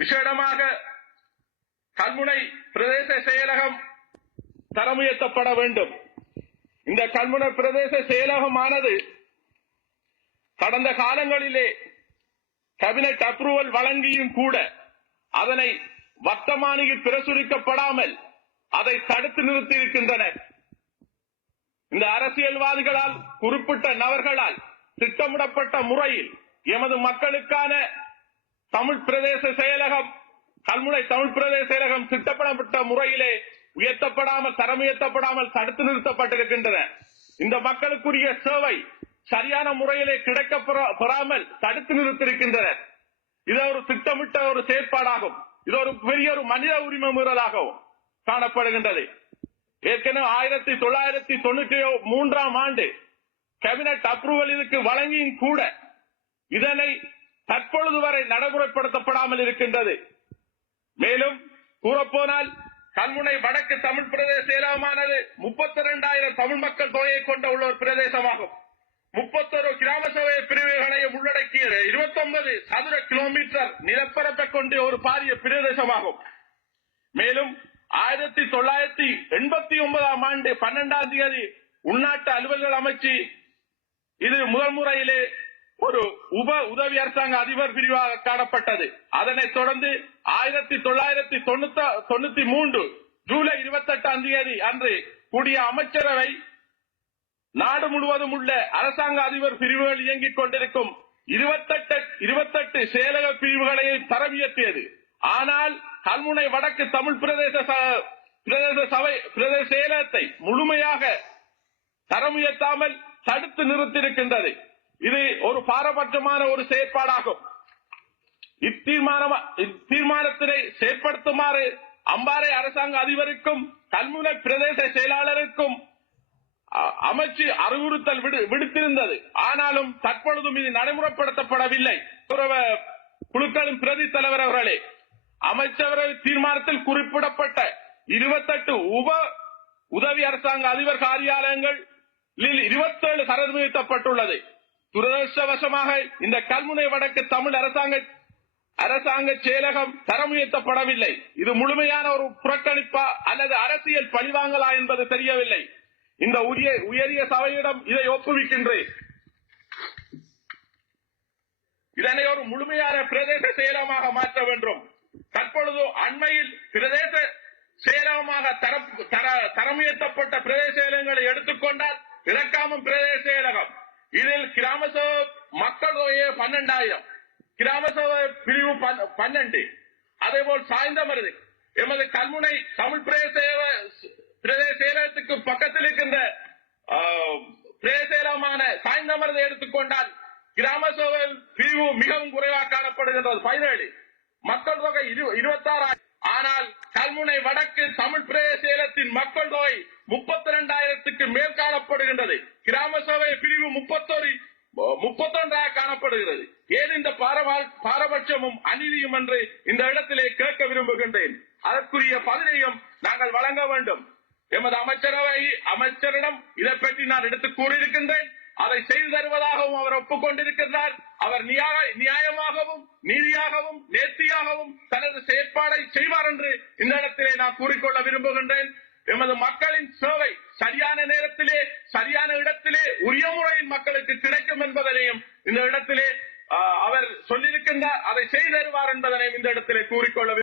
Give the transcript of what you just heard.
விசேடமாக கல்முனை பிரதேச செயலகம் தரம் உயர்த்தப்பட வேண்டும். இந்த கல்முனை பிரதேச செயலகமானது கடந்த காலங்களிலே கேபினட் அப்ரூவல் வழங்கியும் கூட அதனை வர்த்தமானியில் பிரசுரிக்கப்படாமல் அதை தடுத்து நிறுத்தியிருக்கின்றனர். இந்த அரசியல்வாதிகளால் குறிப்பிட்ட நபர்களால் திட்டமிடப்பட்ட முறையில் எமது மக்களுக்கான தமிழ் பிரதேச செயலகம் கல்முனை தமிழ் பிரதேச செயலகம் திட்டமிடப்பட்ட முறையிலே உயர்த்தப்படாமல் தரம் உயர்த்தப்படாமல் தடுத்து நிறுத்தப்பட்டிருக்கின்றன. இந்த மக்களுக்குரிய சேவை சரியான முறையிலே கிடைக்கப்பெறாமல் தடுத்து நிறுத்தியிருக்கின்றனர். இது ஒரு திட்டமிட்ட ஒரு செயற்பாடாகும். இது ஒரு பெரிய ஒரு மனித உரிமை மீறலாகவும் காணப்படுகின்றது. ஏற்கனவே 1993 ஆண்டு கேபினட் அப்ரூவல் இதுக்கு வழங்கியும் கூட இதனை தற்பொழுது வரை நடைமுறைப்படுத்தப்படாமல் இருக்கின்றது. மேலும் கூறப்போனால் கல்முனை வடக்கு தமிழ் பிரதேச செயலகமானது 32,000 தமிழ் மக்கள் தொகையை கொண்ட உள்ள ஒரு பிரதேசமாகும். 31 கிராம சபை பிரிவுகளை உள்ளடக்கிய 29 சதுர கிலோமீட்டர் நிலப்பரப்பை கொண்ட ஒரு பாரிய பிரதேசமாகும். மேலும் 1989 ஆண்டு 12ஆம் தேதி உள்நாட்டு அலுவல்கள் அமைச்சு இது முதல் முறையிலே ஒரு உதவி அரசாங்க அதிபர் பிரிவாக காணப்பட்டது. அதனைத் தொடர்ந்து 1993 ஜூலை 28ஆம் தேதி அன்று கூடிய அமைச்சரவை நாடு முழுவதும் உள்ள அரசாங்க அதிபர் பிரிவுகள் இயங்கிக் கொண்டிருக்கும் 28 செயலக பிரிவுகளையும் தரம் உயர்த்தியது. ஆனால் கல்முனை வடக்கு தமிழ் பிரதேச செயலகத்தை முழுமையாக தரம் உயர்த்தாமல் தடுத்து நிறுத்தியிருக்கின்றது. இது ஒரு பாரபட்சமான ஒரு செயற்பாடாகும். இத்தீர்மானத்தினை செயற்படுத்துமாறு அம்பாறை அரசாங்க அதிபருக்கும் கல்முனை பிரதேச செயலாளருக்கும் அமைச்சு அறிவுறுத்தல் விடுத்திருந்தது. ஆனாலும் தற்பொழுதும் இது நடைமுறைப்படுத்தப்படவில்லை. குழுக்களின் பிரதி தலைவர் அவர்களே, அமைச்சரவை தீர்மானத்தில் குறிப்பிடப்பட்ட 28 உதவி அரசாங்க அதிபர் காரியாலயங்களில் 27 தரம் உயர்த்தப்பட்டுள்ளது. துரதிருஷ்டவசமாக இந்த கல்முனை வடக்கு தமிழ் அரசாங்க செயலகம் தரம் உயர்த்தப்படவில்லை. இது முழுமையான ஒரு புறக்கணிப்பா அல்லது அரசியல் பழிவாங்கலா என்பது தெரியவில்லை. இந்த உயரிய சபையிடம் இதை ஒப்புவிக்கின்றேன். இதனை ஒரு முழுமையான பிரதேச செயலகமாக மாற்ற வேண்டும். தற்பொழுது அண்மையில் பிரதேச செயலகமாக தரம் உயர்த்தப்பட்ட பிரதேச செயலகங்களை எடுத்துக்கொண்டால் இலக்காமம் பிரதேச செயலகம், இதில் கிராம சபை மக்கள் தொகையே 12,000, கிராம சபை பிரிவு 12. அதேபோல் சாய்ந்தமருது எமது கல்முனை தமிழ் பிரதேச செயலகத்துக்கு பக்கத்தில் இருக்கின்ற பிரதேச செயலகமான சாய்ந்தமருதை எடுத்துக்கொண்டால் கிராம சபை பிரிவு மிகவும் குறைவாக காணப்படுகின்றது. 17, மக்கள் தொகை 26. ஆனால் கல்முனை வடக்கு தமிழ் பிரதேச செயலகத்தின் மக்கள் தொகை 32,000க்கு மேல் காணப்படுகின்றது. கிராம சபை பிரிவு 31 காணப்படுகிறது. ஏன் இந்த பாரபட்சமும் அநீதியும் என்று இந்த இடத்திலே கேட்க விரும்புகின்றேன். அதற்குரிய பதிலையும் நாங்கள் வழங்க வேண்டும். எமது அமைச்சரிடம் இதை பற்றி நான் எடுத்து கூறியிருக்கின்றேன். அதை செய்து தருவதாகவும் அவர் ஒப்புக்கொண்டிருக்கிறார். அவர் நியாயமாகவும் நீதியாகவும் நேர்த்தியாகவும் தனது செயற்பாடை செய்வார் என்று இந்த இடத்திலே நான் கூறிக்கொள்ள விரும்புகின்றேன். எமது மக்களின் சேவை சரியான நேரத்திலே சரியான இடத்திலே உரிய முறையில் மக்களுக்கு கிடைக்கும் என்பதனையும் இந்த இடத்திலே அவர் சொல்லியிருக்கின்றார். அதை செய்து தருவார் என்பதனையும் இந்த இடத்திலே கூறிக்கொள்ள